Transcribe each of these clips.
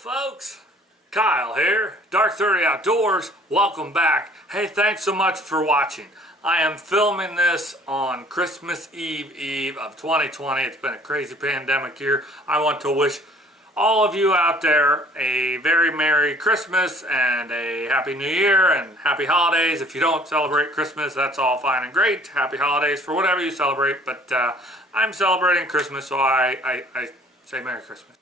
folks, Kyle here, Dark 30 Outdoors. Welcome back. Hey, thanks so much for watching. I am filming this on Christmas Eve of 2020. It's been a crazy pandemic year. I want to wish all of you out there a very Merry Christmas and a Happy New Year and Happy Holidays. If you don't celebrate Christmas, that's all fine and great. Happy Holidays for whatever you celebrate, but I'm celebrating Christmas, so I say Merry Christmas.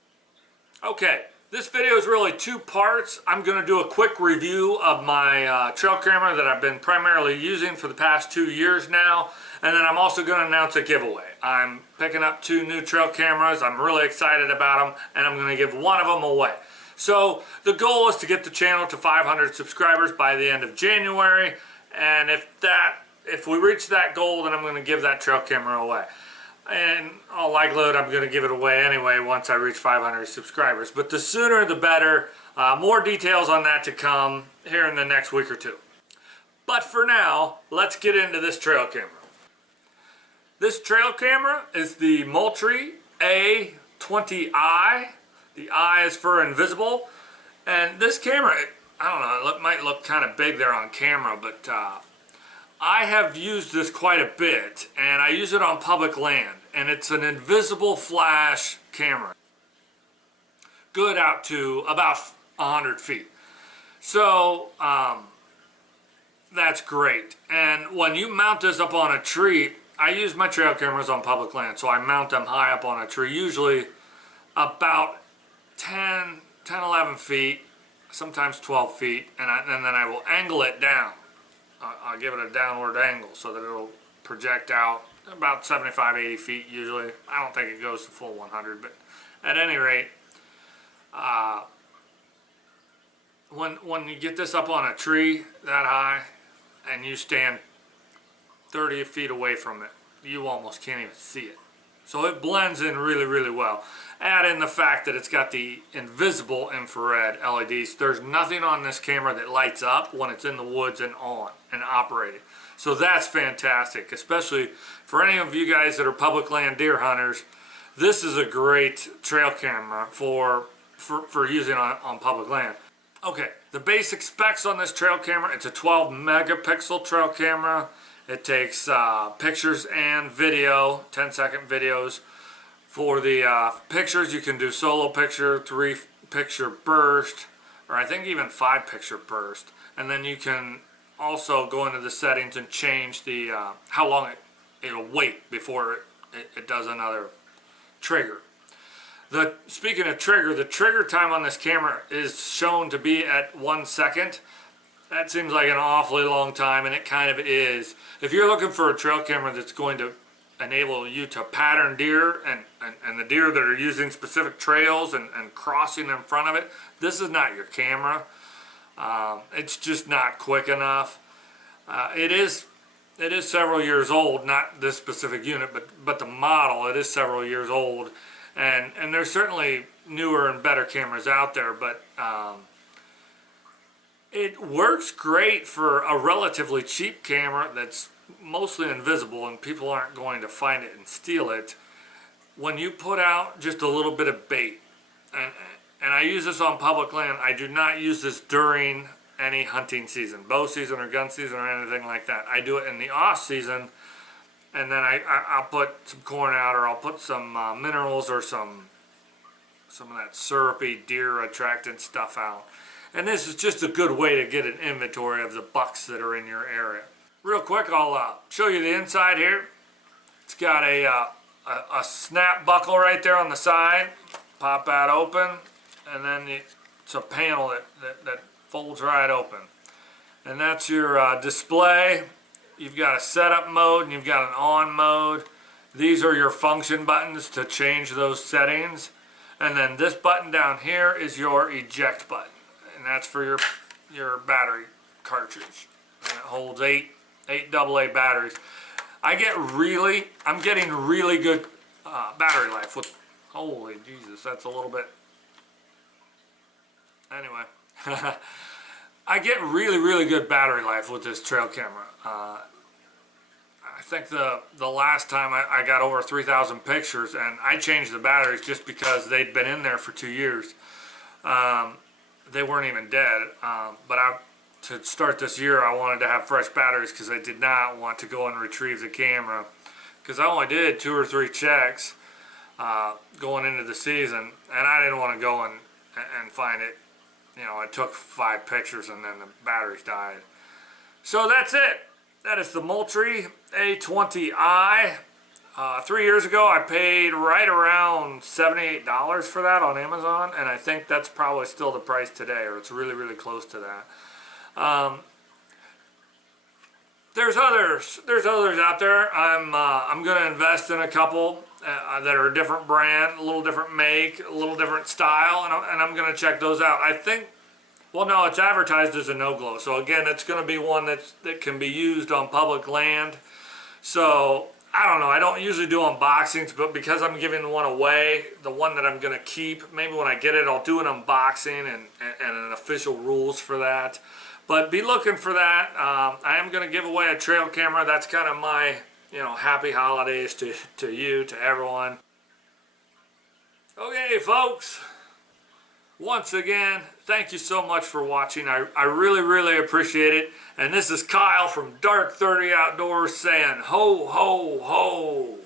Okay, this video is really two parts. I'm going to do a quick review of my trail camera that I've been primarily using for the past 2 years now, and then I'm also going to announce a giveaway. I'm picking up 2 new trail cameras. I'm really excited about them, and I'm going to give one of them away. So the goal is to get the channel to 500 subscribers by the end of January, and if we reach that goal, then I'm going to give that trail camera away. And all likelihood I'm going to give it away anyway once I reach 500 subscribers. But the sooner the better. More details on that to come here in the next week or two. But for now, let's get into this trail camera. This trail camera is the Moultrie A20i. The I is for invisible. And this camera, I don't know, it might look kind of big there on camera, but I have used this quite a bit, and I use it on public land, and it's an invisible flash camera. Good out to about 100 feet. So, that's great. And when you mount this up on a tree, I use my trail cameras on public land, so I mount them high up on a tree, usually about 10, 11 feet, sometimes 12 feet, and then I will angle it down. I'll give it a downward angle so that it'll project out about 75, 80 feet usually. I don't think it goes to full 100, but at any rate, when you get this up on a tree that high and you stand 30 feet away from it, you almost can't even see it. So it blends in really, really well. Add in the fact that it's got the invisible infrared LEDs. There's nothing on this camera that lights up when it's in the woods and on and operating. So that's fantastic, especially for any of you guys that are public land deer hunters. This is a great trail camera for using on public land. Okay, the basic specs on this trail camera, it's a 12 megapixel trail camera. It takes pictures and video, 10-second videos. For the pictures, you can do solo picture, 3-picture burst, or I think even 5-picture burst. And then you can also go into the settings and change the how long it'll wait before it does another trigger. Speaking of trigger, the trigger time on this camera is shown to be at 1 second. That seems like an awfully long time, and it kind of is. If you're looking for a trail camera that's going to enable you to pattern deer and the deer that are using specific trails and crossing in front of it, this is not your camera. It's just not quick enough. It is several years old, not this specific unit, but the model, it is several years old, and there's certainly newer and better cameras out there, but it works great for a relatively cheap camera that's mostly invisible and people aren't going to find it and steal it. When you put out just a little bit of bait, and I use this on public land, I do not use this during any hunting season, bow season or gun season or anything like that. I do it in the off season, and then I'll put some corn out, or I'll put some minerals or some of that syrupy deer attractant stuff out. And this is just a good way to get an inventory of the bucks that are in your area. Real quick, I'll show you the inside here. It's got a snap buckle right there on the side. Pop that open, and then it's a panel that folds right open. And that's your display. You've got a setup mode and you've got an on mode. These are your function buttons to change those settings. And then this button down here is your eject button. And that's for your battery cartridge. And it holds 8 AA batteries. I'm getting really good battery life with, holy Jesus, that's a little bit, anyway. I get really good battery life with this trail camera. I think the last time I got over 3,000 pictures, and I changed the batteries just because they'd been in there for 2 years. They weren't even dead. But to start this year, I wanted to have fresh batteries because I did not want to go and retrieve the camera, because I only did 2 or 3 checks going into the season, and I didn't want to go and find it. You know, I took 5 pictures and then the batteries died. So that's it. That is the Moultrie A20i. 3 years ago, I paid right around $78 for that on Amazon, and I think that's probably still the price today, or it's really, really close to that. There's others out there. I'm going to invest in a couple that are a different brand, a little different make, a little different style, and I'm going to check those out. I think, well, no, it's advertised as a no-glow. So again, it's going to be one that can be used on public land. So I don't know. I don't usually do unboxings, but because I'm giving one away, the one that I'm going to keep, maybe when I get it, I'll do an unboxing and an official rules for that. But be looking for that. I am going to give away a trail camera. That's kind of my, you know, happy holidays to you, to everyone. Okay, folks. Once again, thank you so much for watching. I really, really appreciate it. And this is Kyle from Dark 30 Outdoors saying ho, ho, ho.